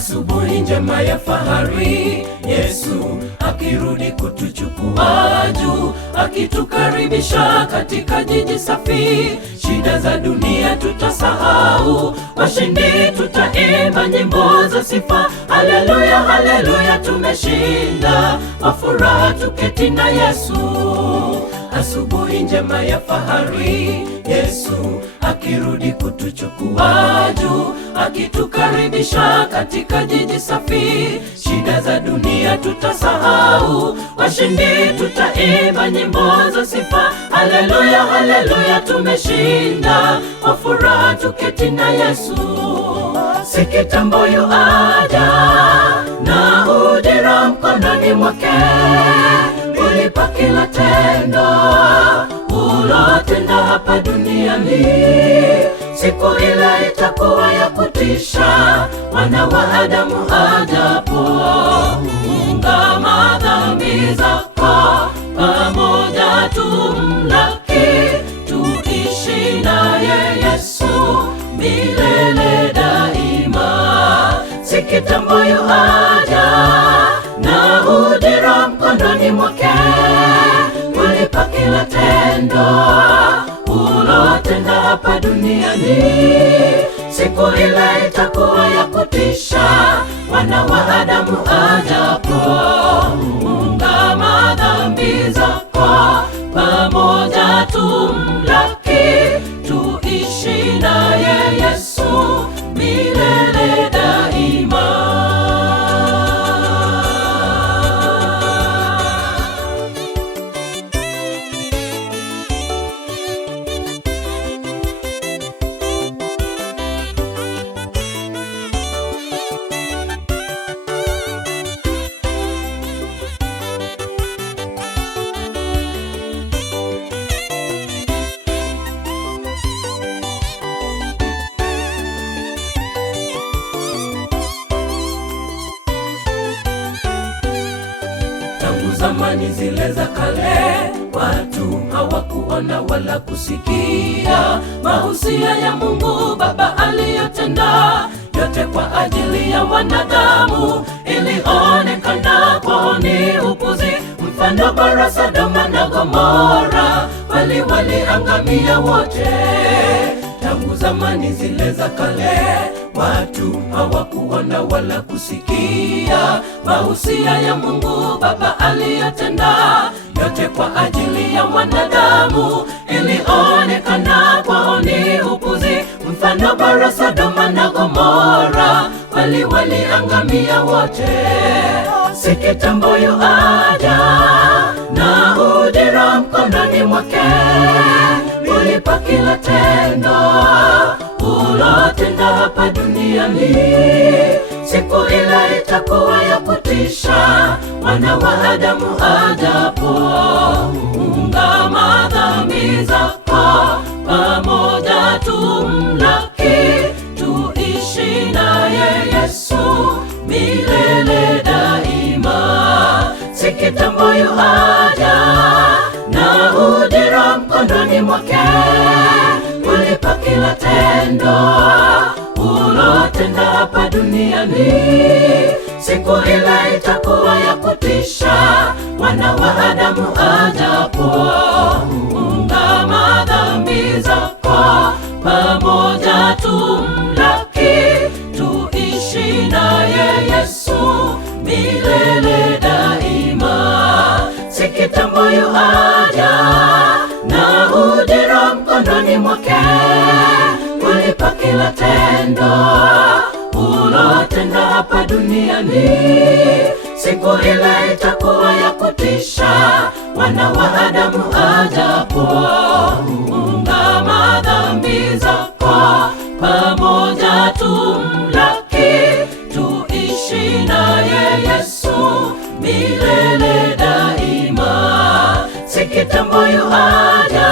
Asubuhi njema ya fahari, Yesu akirudi kutuchukua juu, akitukaribisha katika jiji safi. Shida za dunia tutasahau, washindi tutaimba nyimbo za sifa. Haleluya, haleluya, tumeshinda, kwa furaha tuketi na Yesu. Asubuhi njema ya fahari, Yesu akirudi kutuchukua juu, akitukaribisha katika jiji safi. Shida za dunia tutasahau, washindi tutaimba nyimbo za sifa. Haleluya, haleluya, tumeshinda, kwa furaha tuketi na Yesu. Si kitambo yu aja, na ujira mkononi mwake, ulipa kila tendo ulotenda hapa duniani. Siku ile itakuwa ya kutisha, wana wa Adamu ajapo ungama dhambi zako, pamoja tumlaki, tuishi naye Yesu milele daima. Si kitambo yu aja, na ujira mkononi mwake, ulipa kila tendo ulotenda hapa duniani. Siku ile itakuwa ya kutisha, wana wa Adamu ajapo ungama dhambi zako, pamoja tumlaki, tuishi naye Yesu milele daima. Zamani zile za kale, watu hawakuona wala kusikia mahusia ya Mungu Baba aliyotenda yote kwa ajili ya wanadamu. Ilionekana kwao ni upuzi, mfano bora Sodoma na Gomora, waliangamia wote. Tangu zamani zile za kale, watu hawakuona wala kusikia mahusia ya Mungu Baba aliyotenda yote kwa ajili ya wanadamu. Ilionekana kwao ni upuzi, mfano bora Sodoma na Gomora, waliangamia wote. Si kitambo yu aja, na ujira mkononi mwake, ulipa kila tendo ulotenda hapa duniani. Siku ile itakuwa ya kutisha, wana wa Adamu ajapo ungama dhambi zako, pamoja tumlaki, tuishi naye Yesu milele daima. Si kitambo yu aja, na ujira mkononi mwake, ulipa kila tendo ulotenda hapa duniani. Siku ile itakuwa ya kutisha, wana wa Adamu ajapo ungama dhambi zako, pamoja tumlaki, tuishi naye Yesu milele daima. Si kitambo yu aja, na ujira mkononi mwake, ulipa kila tendo ulotenda hapa duniani. Siku ile itakuwa ya kutisha, wana wa Adamu ajapo ungama dhambi zako, pamoja tumlaki, tuishi naye Yesu milele daima. Si kitambo yu aja,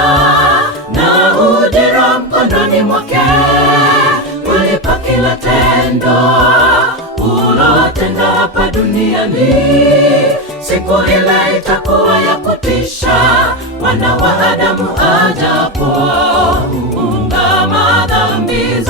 na ujira mkononi mwake, ulipa kila tendo ulotenda hapa duniani. Siku ile itakuwa ya kutisha, wana wa Adamu ajapo ungama dhambi